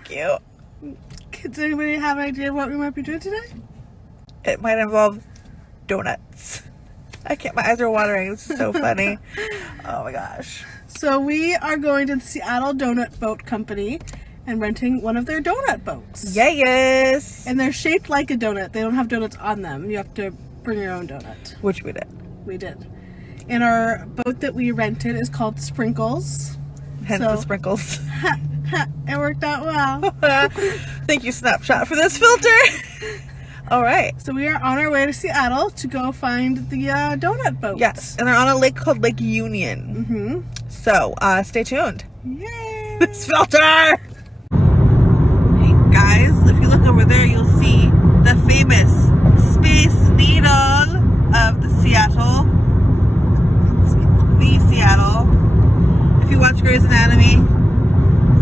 cute. Does anybody have an idea of what we might be doing today? It might involve donuts. I can't, my eyes are watering. It's so funny. Oh my gosh. So we are going to the Seattle Donut Boat Company and renting one of their donut boats. Yes. And they're shaped like a donut. They don't have donuts on them. You have to bring your own donut. Which we did. We did. And our boat that we rented is called Sprinkles. Hence the sprinkles. It worked out well. Thank you, Snapshot, for this filter. All right. So we are on our way to Seattle to go find the donut boat. Yes, and they're on a lake called Lake Union. Mm-hmm. So stay tuned. Yay! This filter. Hey guys, if you look over there, you'll see the famous Space Needle of the Seattle. The Seattle. If you watch Grey's Anatomy,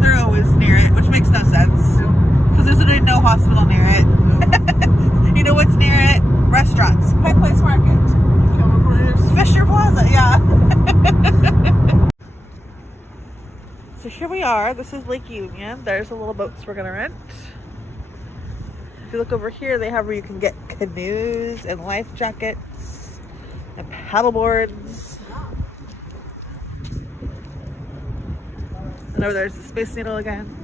they're always near it, which makes no sense because there's literally no hospital near it. You know what's near it? Restaurants. Pike Place Market. Fisher Plaza, yeah. So here we are. This is Lake Union. There's the little boats we're gonna rent. If you look over here, they have where you can get canoes and life jackets and paddle boards. And over there's the Space Needle again.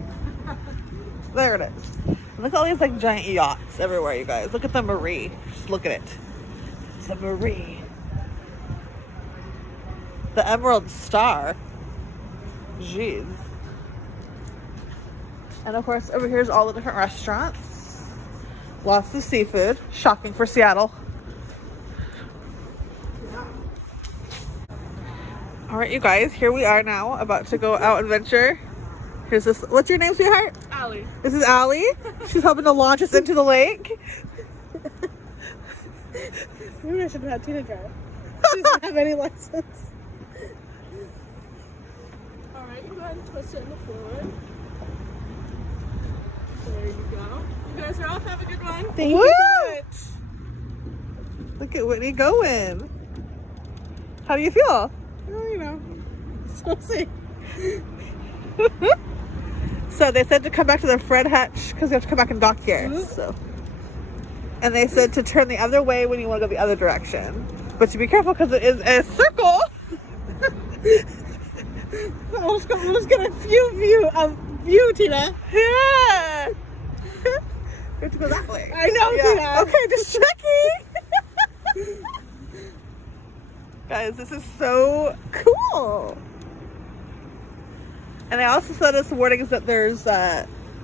There it is. And look at all these like giant yachts everywhere, you guys. Look at the Marie. Just look at it. It's the Marie. The Emerald Star. Jeez. And of course, over here's all the different restaurants. Lots of seafood. Shocking for Seattle. All right, you guys, here we are now, about to go out adventure. Here's this. What's your name, sweetheart? Allie. This is Allie. She's helping to launch us into the lake. Maybe I should have had Tina drive. She doesn't have any license. Alright, you go ahead and twist it in the floor. There you go. You guys are off. Have a good one. Thank you so much. Look at Whitney going. How do you feel? Well, you know, so see. So they said to come back to the Fred Hutch because we have to come back and dock here. So, and they said to turn the other way when you want to go the other direction, but to be careful because it is a circle. We'll just get a view, Tina. Yeah. We have to go that way. I know, Yeah. Tina. Okay, just checking. Guys, this is so cool. And I also saw this warnings that there's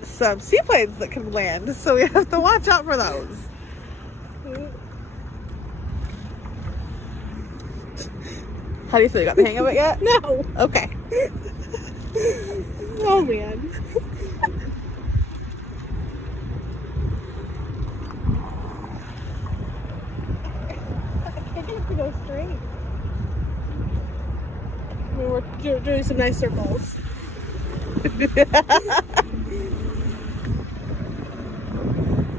some seaplanes that can land, so we have to watch out for those. How do you feel? You got the hang of it yet? No. Okay. Oh, man. I think I have to go straight. We're doing some nice circles.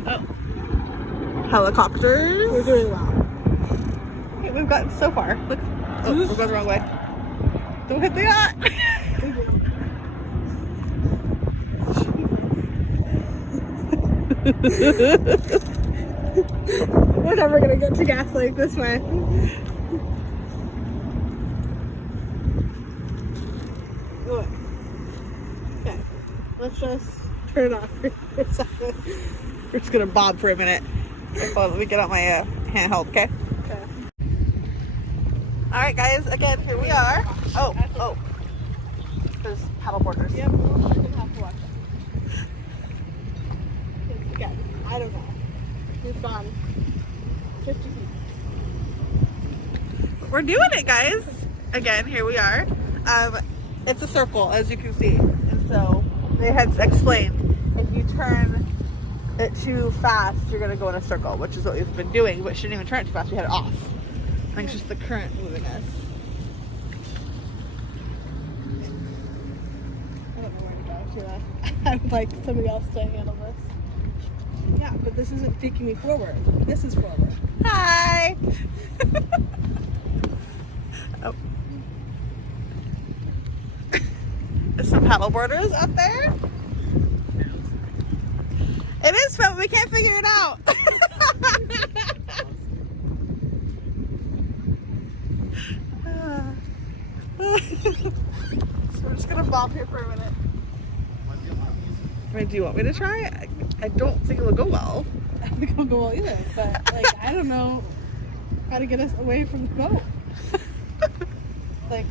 Oh. Helicopters. We're doing well. Okay, we've gotten so far. Look. Oh, we're going the wrong way. Don't hit the yacht. We're never gonna get to Gas Lake this way. Look. Okay. Let's just turn it off for a second. We're just gonna bob for a minute. Let me get out my handheld, okay? Okay. All right, guys. Again, here we are. Oh. There's paddle boarders. Yep, we're gonna have to watch it. Again, I don't know. We've gone 50 feet. We're doing it, guys. Again, here we are. It's a circle, as you can see. And so they had explained if you turn it too fast, you're going to go in a circle, which is what we've been doing, but shouldn't even turn it too fast. We had it off. I think it's just the current moving us. I don't know where to go, Sheila. I would like somebody else to handle this. Yeah, but this isn't taking me forward. This is forward. Hi! Oh. There's some paddle boarders out there. It is fun, but we can't figure it out. So we're just gonna bop here for a minute. I mean, do you want me to try? I don't think it'll go well. I don't think it'll go well either, but like I don't know how to get us away from the boat. Like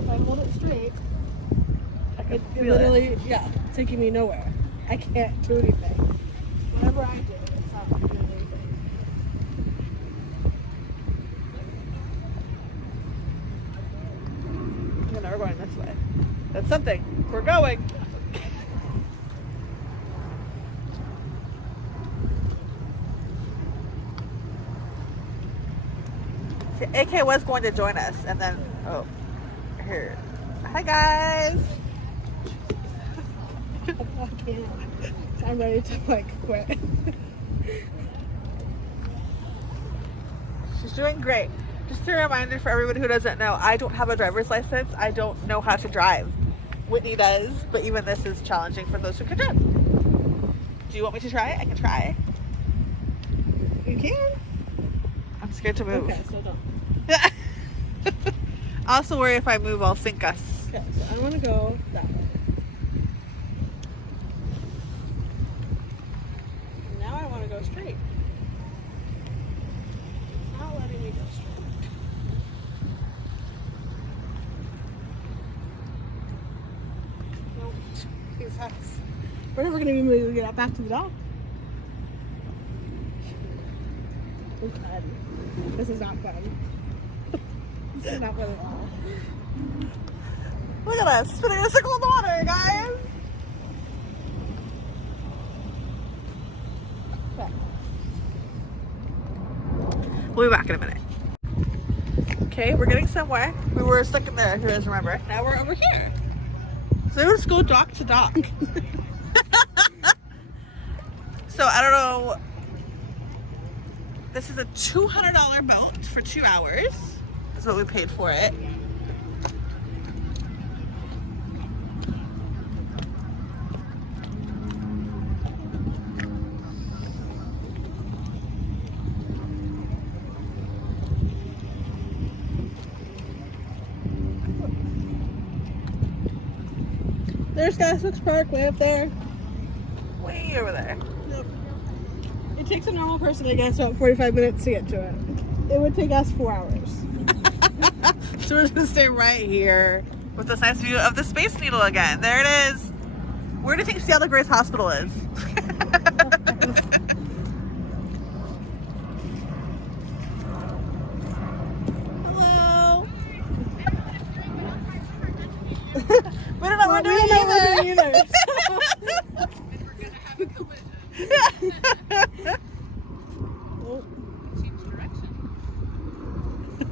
if I hold it straight, it literally, yeah, it's taking me nowhere. I can't do anything. Whatever I do, it's not doing anything. Yeah, no, we're going this way. That's something. We're going. See, AK was going to join us, and then, oh, here. Hi, guys. I can't. I'm ready to like quit. She's doing great. Just a reminder for everybody who doesn't know, I don't have a driver's license. I don't know how to drive. Whitney does, but even this is challenging for those who can drive. Do you want me to try? I can try. You can? I'm scared to move. Okay, so don't. I also worry if I move, I'll sink us. Okay, so I want to go that way. Now I want to go straight. It's not letting me go straight. Nope. These huts. We're never going to be able to get back to the dock. Oh God. This is not fun. This is not fun at all. Look at us, spinning a circle in the water, guys. We'll be back in a minute. Okay, we're getting somewhere. We were stuck in there, if you guys remember. Now we're over here. So let's go dock to dock. So I don't know. This is a $200 boat for 2 hours. That's what we paid for it. There's Gaswick's Park way up there. Way over there. Yep. It takes a normal person, I guess, about 45 minutes to get to it. It would take us 4 hours. So we're just gonna stay right here with this nice view of the Space Needle again. There it is. Where do you think Seattle Grace Hospital is? Hello. We don't know what we're doing either.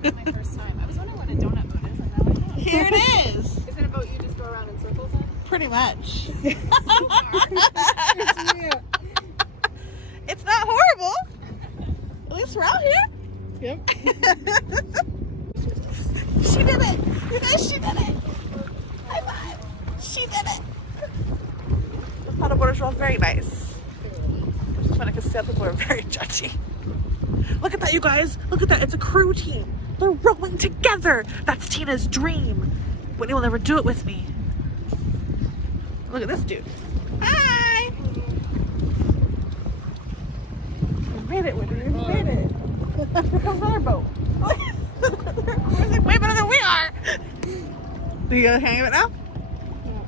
My first time. I was wondering what a donut boat is, and now I know. Here it is. Is it a boat you just go around in circles in? Pretty much. It's It's not horrible. At least we're out here. Yep. She did it. You guys, she did it. High five. She did it. The paddleboarders are all very nice. It's funny because some people are very judgy. Look at that, you guys. Look at that. It's a crew team. They're rowing together. That's Tina's dream. Whitney will never do it with me. Look at this dude. Hi. We made it, Whitney. We made it. Here comes another boat. They're cruising way better than we are. Do you get a hang of it now?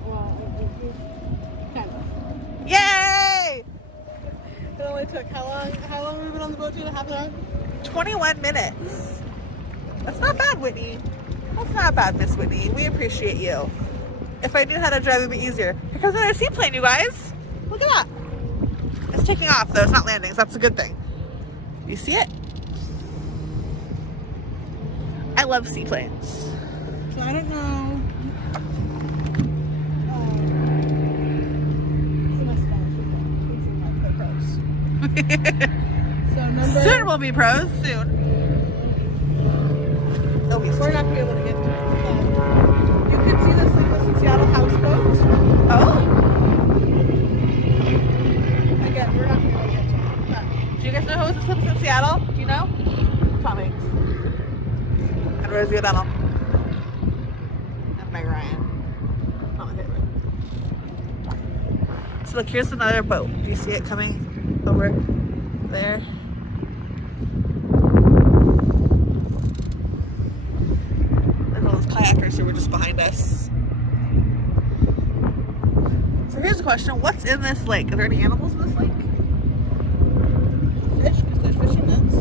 Well, kind of. Yay! It only took how long have we been on the boat? 2.5 hours? 21 minutes. That's not bad, Whitney. That's not bad, Miss Whitney. We appreciate you. If I knew how to drive, it would be easier. Here comes another seaplane, you guys. Look at that. It's taking off, though. It's not landing, so that's a good thing. You see it? I love seaplanes. So I don't know. So number. Soon we'll be pros. Soon. Oh, We're not gonna be able to get to it. You could see the Sleepless in Seattle houseboat. Oh. Do you guys know who was in Seattle? Do you know? Tom Hanks. And Rosie O'Donnell. And Meg Ryan. Not my favorite. So look, here's another boat. Do you see it coming over there? There's all those kayakers who were just behind us. So here's the question. What's in this lake? Are there any animals in this lake? Fish? Because there's fishing nets.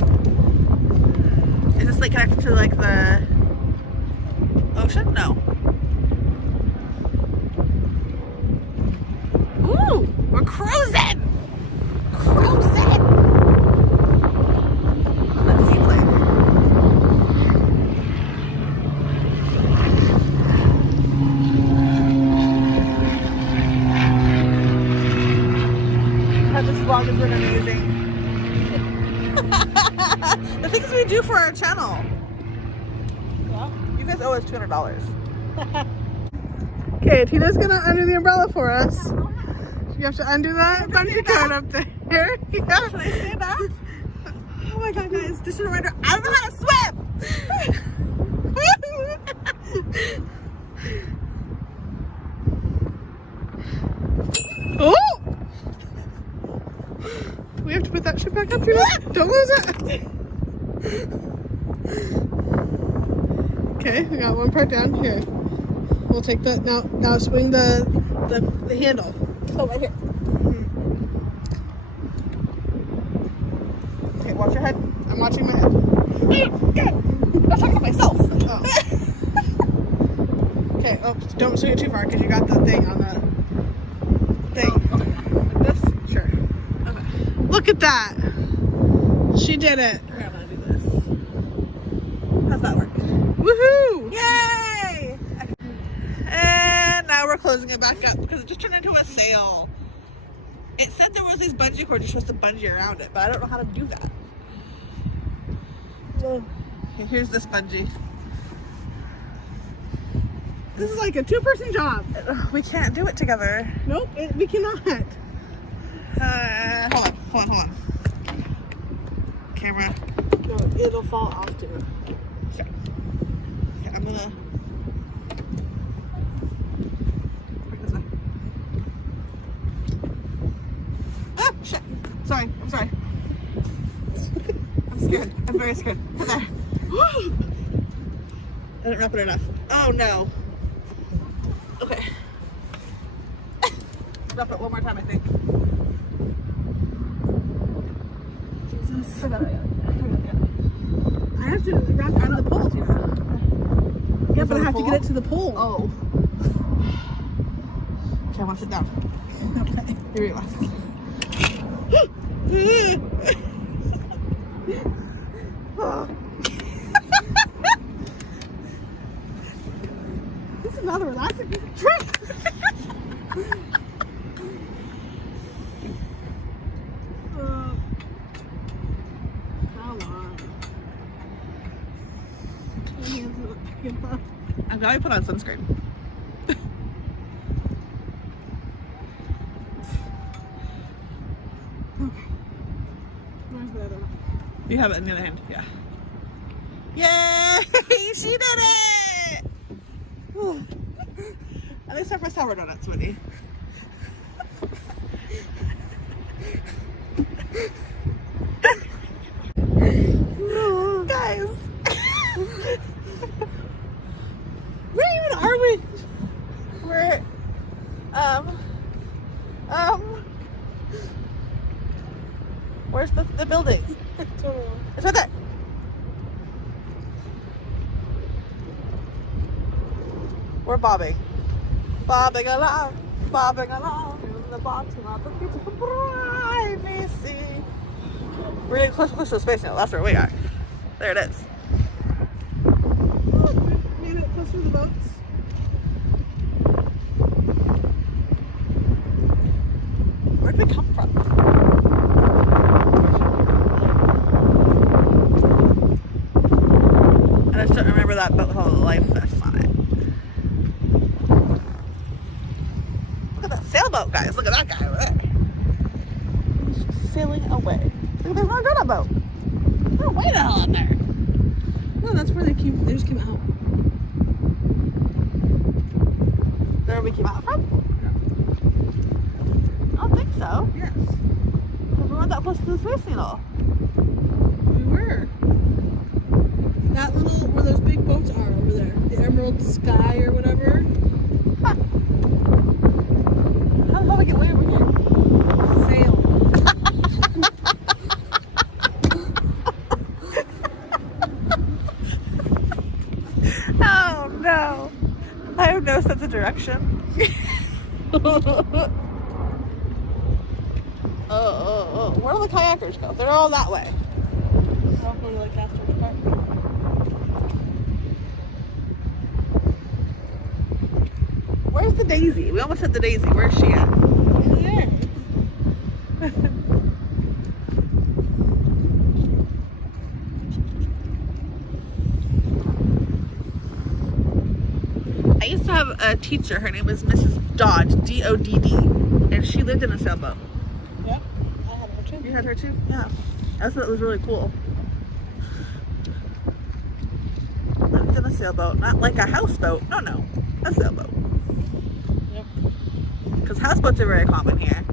Is this lake connected to like the ocean? No. Ooh! We're cruising! Cruising! Let's see, plane. This vlog has been amazing. The things we do for our channel. Well, You guys owe us $200. okay, Tina's gonna undo the umbrella for us. You have to undo that bungee cord up there. Yeah. Should I stand up? Oh my god, guys, just a reminder, I don't know how to swim! Oh! We have to put that shit back up, Tina. Don't lose it. Okay, we got one part down here. We'll take the now swing the handle. Oh, right here. Okay, watch your head. I'm watching my head. I'm talking to myself. Oh. Okay, oh, don't swing it too far because you got the thing on the thing. Okay. Like this? Sure. Okay. Look at that. She did it. Okay, I'm gonna do this. How's that work? Woohoo! Yay! And now we're closing it back up because it just turned into a sail. It said there was these bungee cords you're supposed to bungee around it, but I don't know how to do that. Okay, here's this bungee. This is like a two-person job. We can't do it together. Nope, we cannot. Hold on. Camera. No, it'll fall off too. Okay, I'm gonna. Bring this way. Ah, shit. Sorry, I'm sorry. I'm scared. I'm very scared. Come there. I didn't wrap it enough. Oh no. Okay. Wrap it one more time, I think. Jesus. I have to wrap it on the pole, Tina. Yeah, but I have to get it to the pole. Oh. Okay, I want to sit down. Okay. Here we go. This is not a relaxing trip. Come on. My hands look big enough. I'm glad we put on sunscreen. Where's the other one? You have it in the other hand, yeah. Yay! She did it! At least our first time we're donuts, Whitney. Guys! Where even are we? We're, where's the building? I don't know. It's right there. We're bobbing. Bobbing along in the bottom of the beautiful briny sea. We're getting closer to the space now. That's where we are. There it is. Look, we made it closer to the boats. Where did we come from? And I still remember that boat with all the life vests on it. Look at that sailboat, guys. Look at that guy over there. He's sailing away. Look, there's my donut boat. They're way the hell out there. No, that's where they came. They just came out. There we came out from? I don't think so. Yes, Because we weren't that close to the Space Needle. we were. That little where those big boats are over there, the Emerald Sky or whatever. Huh. How the hell did I get way over here? Sail. Oh no. I have no sense of direction. Oh. Where do the kayakers go? They're all that way. I'll go to the Castor Park. Where's the Daisy? We almost said the Daisy. Where's she at? There. I used to have a teacher. Her name was Mrs. Dodd, D-O-D-D, and she lived in a sailboat. Yep. I had her too. You had her too? Yeah. I thought it was really cool. Lived in a sailboat, not like a houseboat. No, a sailboat. Yep. Because houseboats are very common here.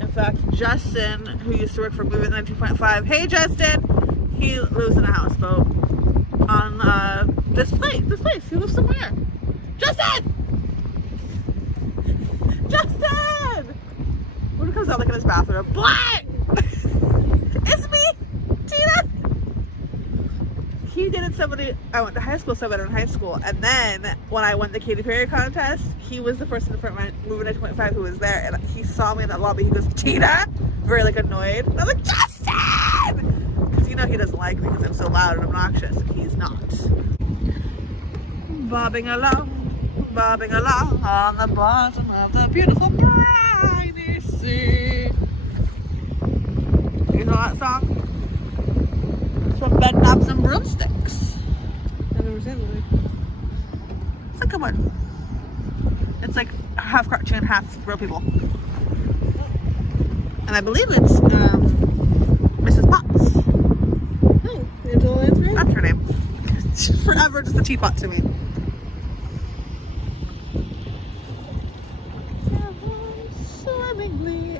In fact, Justin, who used to work for Moving 92.5, hey Justin, he lives in a houseboat on this place. He lives somewhere. Justin! When he comes out, like in his bathroom, what? It's me, Tina. He dated somebody I went to high school, somebody in high school, and then when I won the Katy Perry contest, he was the person in front of my Moving 92.5 who was there, and he saw me in that lobby. He goes, Tina, very like annoyed. And I'm like, Justin, because you know he doesn't like me because I'm so loud and obnoxious, and he's not. Bobbing along on the bottom of the beautiful briny sea. You know that song? It's from Bed Knobs and Broomsticks. I've never seen it. It's a good one. It's like half cartoon, half real people. And I believe it's Mrs. Potts. Oh, Angela Lansbury? That's her name. She's forever just a teapot to me.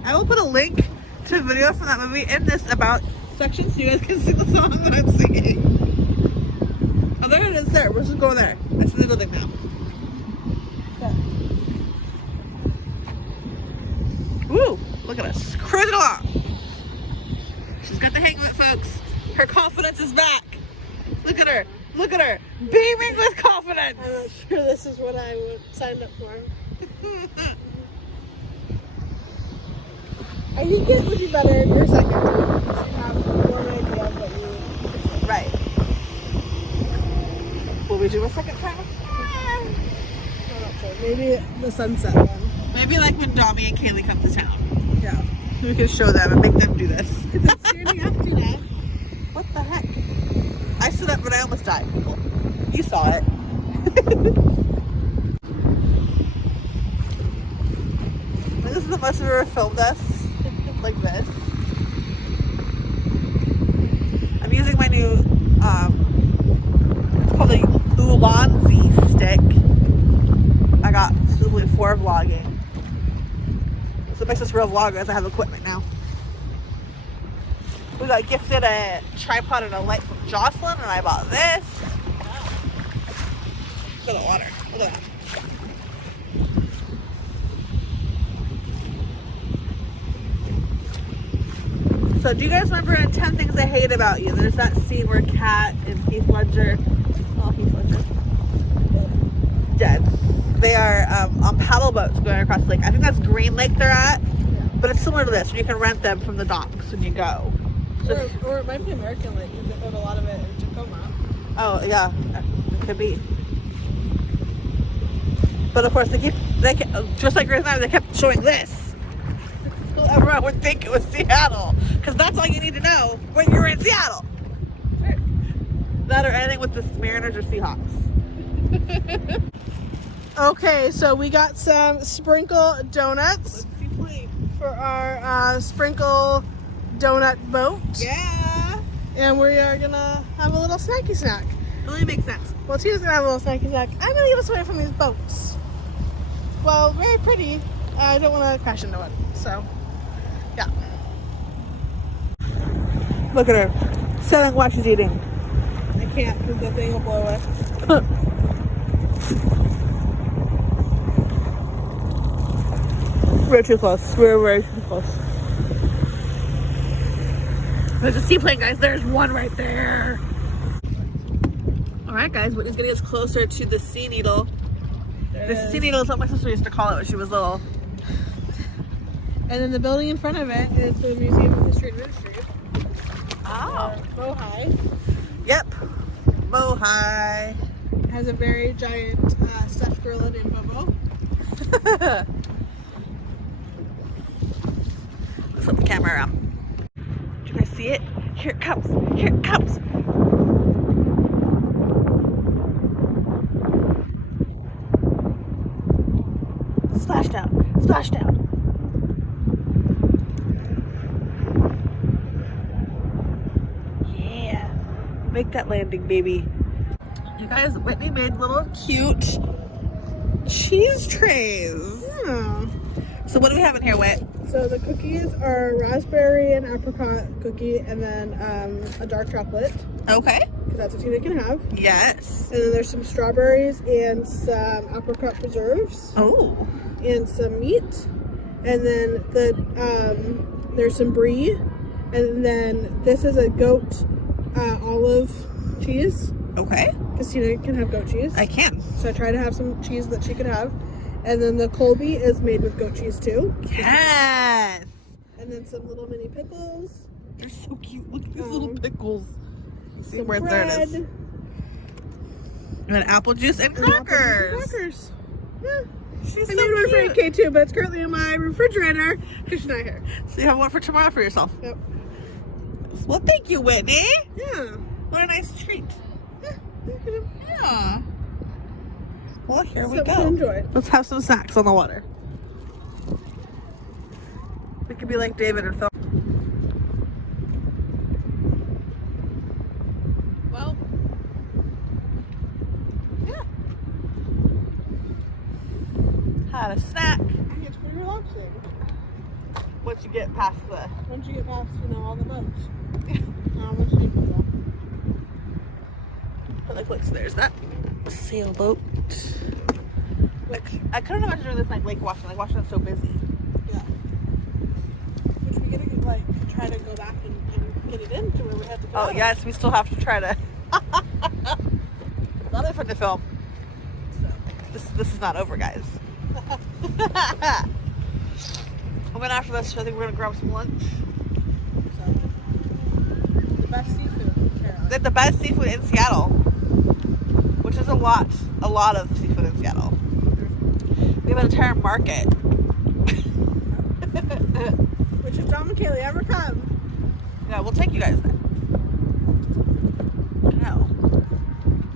I will put a link to a video from that movie in this about section so you guys can sing the song that I'm singing. Oh, there it is there. We're just going there. That's the building now. Woo! Look at us. Cruising along. She's got the hang of it, folks. Her confidence is back. Look at her. Look at her. Beaming with confidence. I'm not sure this is what I would sign up for. I think it would be better in your second time because you have more of an idea of what you. Right. Will we do a second time? I'm not sure. Maybe the sunset one. Maybe like when Dami and Kaylee come to town. Yeah. We can show them and make them do this. Because it's standing up to that. What the heck? I stood up but I almost died. Cool. You saw it. This is the most we've ever filmed us. Like this. I'm using my new, it's called a Ulanzi stick. I got specifically for vlogging. So it makes us real vloggers. I have equipment now. We got gifted a tripod and a light from Jocelyn, and I bought this. Look at the water. Look at that. So do you guys remember in 10 Things I Hate About You? There's that scene where Kat and Heath Ledger, dead. They are on paddle boats going across the lake. I think that's Green Lake they're at, but it's similar to this, where you can rent them from the docks when you go. So, Or it might be American Lake because they put a lot of it in Tacoma. oh yeah, it could be. But of course they kept, just like Grey's Anatomy, they kept showing this. So everyone would think it was Seattle, because that's all you need to know when you're in Seattle. That or anything with the Mariners or Seahawks. Okay, so we got some sprinkle donuts for our sprinkle donut boat. Yeah. And we are gonna have a little snacky snack. Really makes sense. Well, Tina's gonna have a little snacky snack. I'm gonna get us away from these boats. Well, very pretty. I don't want to crash into it. So, yeah. Look at her. Selling what she's eating. I can't because the thing will blow it. We're too close. We're very too close. There's a seaplane, guys. There's one right there. All right, guys. Whitney's getting us closer to the sea needle. The sea needle is what my sister used to call it when she was little. And then the building in front of it is the Museum of History and Ministry. Oh. Bohai. Yep. Bohai. Has a very giant stuffed gorilla named Bobo. Let's flip the camera around. Do you guys see it? Here it comes. Here it comes. Splashed out. Splashed out. Yeah. Make that landing, baby. You guys, Whitney made little cute cheese trays. Yeah. So what do we have in here, Whit? So the cookies are raspberry and apricot cookie, and then a dark chocolate, Okay. because that's what Tina can have. Yes. And then there's some strawberries and some apricot preserves Oh. and some meat. And then there's some brie. And then this is a goat olive cheese, Okay. because Tina can have goat cheese. I can. So I try to have some cheese that she could have. And then the Colby is made with goat cheese too. Yes. And then some little mini pickles. They're so cute. Look at these little pickles. See Some where bread. there it is. And then apple juice and and apple juice and crackers. crackers. Yeah. She's I so made one for cute. AK too, but it's currently in my refrigerator because she's not here. So you have one for tomorrow for yourself. Yep. Well, thank you, Whitney. Yeah. What a nice treat. Yeah. Yeah. Well, here we Something to go. enjoy. Let's have some snacks on the water. We could be like David and Phil. Well, Yeah. Had a snack. it's pretty relaxing Once you get past the... once you get past, all the boats. How much sleep is that? But like, look, so there's that sailboat. I couldn't imagine doing this like lake washing. Like washing is so busy. Yeah. Which we gotta like try to go back and get it into where we have to go. Oh yes, we still have to try to. That'll be fun to film. So this is not over, guys. And then after this, I think we're gonna grab some lunch. So, the best seafood. They have the best seafood in Seattle, which is a lot of seafood in Seattle. We have an entire market. Which if Dom and Kaylee ever come, Yeah, we'll take you guys then. No.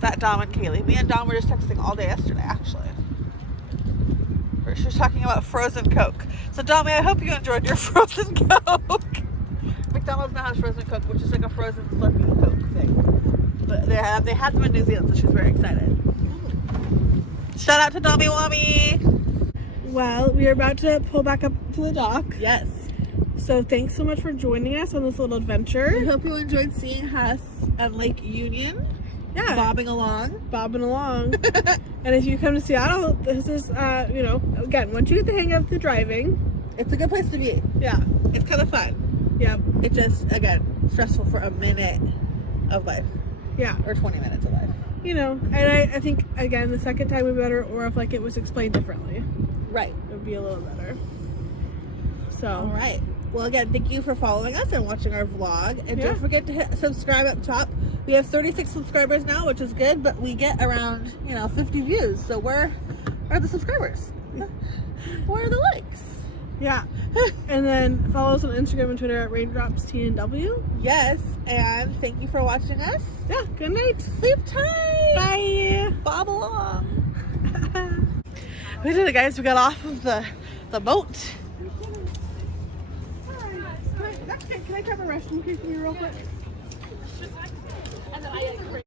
That Dom and Kaylee. Me and Dom were just texting all day yesterday, actually. She was talking about frozen Coke. So, Dommy, I hope you enjoyed your frozen Coke. McDonald's now has frozen Coke, which is like a frozen Slurpee Coke thing. But they had them in New Zealand, so she's very excited. Shout out to Dommy Wommy. well, we are about to pull back up to the dock. Yes. So thanks so much for joining us on this little adventure. We hope you enjoyed seeing us at Lake Union. Yeah, Bobbing along. bobbing along. And if you come to Seattle, this is, again, once you get the hang of the driving, It's a good place to be. yeah, It's kind of fun. yeah, It's just, again, stressful for a minute of life. yeah. Or 20 minutes of life. And I think, again, the second time would be better, or if, like, it was explained differently, Right. it would be a little better. So, All right. Well, again, thank you for following us and watching our vlog. And Yeah. don't forget to hit subscribe up top. We have 36 subscribers now, which is good, but we get around, 50 views. So where are the subscribers? Where are the likes? yeah. And then follow us on Instagram and Twitter at Raindrops TNW. Yes, and thank you for watching us. Yeah, good night. Sleep tight. Bye. Bob along. We did it, guys. We got off of the boat. That can't Can I grab a restroom key from you real quick? And then I